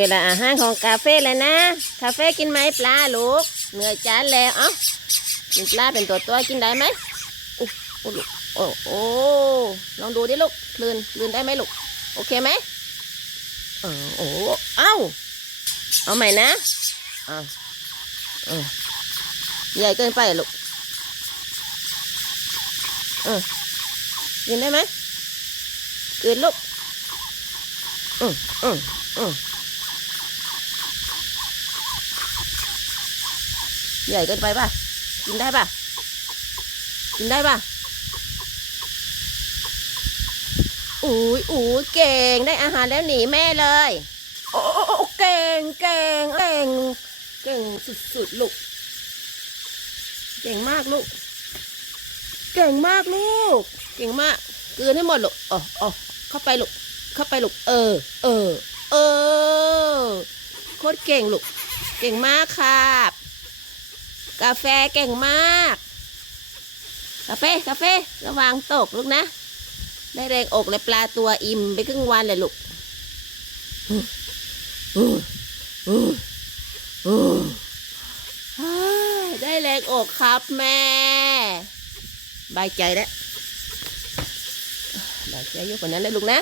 เวลาอาหารของกาเฟ่แล้วนะ คาเฟ่กินไหมปลาลูกเหนื่อยจานแล้วเอ้ากินปลาเป็นตัวตัวกินได้ไหมอุ๊ยโอ้ลูกโอ้โอ้ลองดูดิลูกคลืนคลืนได้ไหมลูกโอเคไหมเออโอ้เอ้าเอาใหม่นะเอาเออใหญ่เกินไปลูกเออกินได้ไหมกินลูกอืมอืมอืม ใหญ่เกินไปป่ะ กินได้ป่ะ กินได้ป่ะอุ้ยอุ้ยเก่งได้อาหารแล้วหนีแม่เลย โอ้โอ้โอ้เก่งเก่งเก่งเก่งสุดๆลูก เก่งมากลูก เก่งมากลูก เก่งมากกลืนให้หมดลูกอ๋ออ๋อเข้าไปลูก เข้าไปลูก เออ เออ เออ โคตรเก่งลูก เก่งมากครับ กาแฟเก่งมาก กาแฟกาแฟระวังตกลูกนะ ได้แรงอกเลยปลาตัวอิ่มไปครึ่งวันเลยลูกได้แรงอกครับแม่บายใจแล้วบายใจอยู่คนนั้นเลยลูกนะ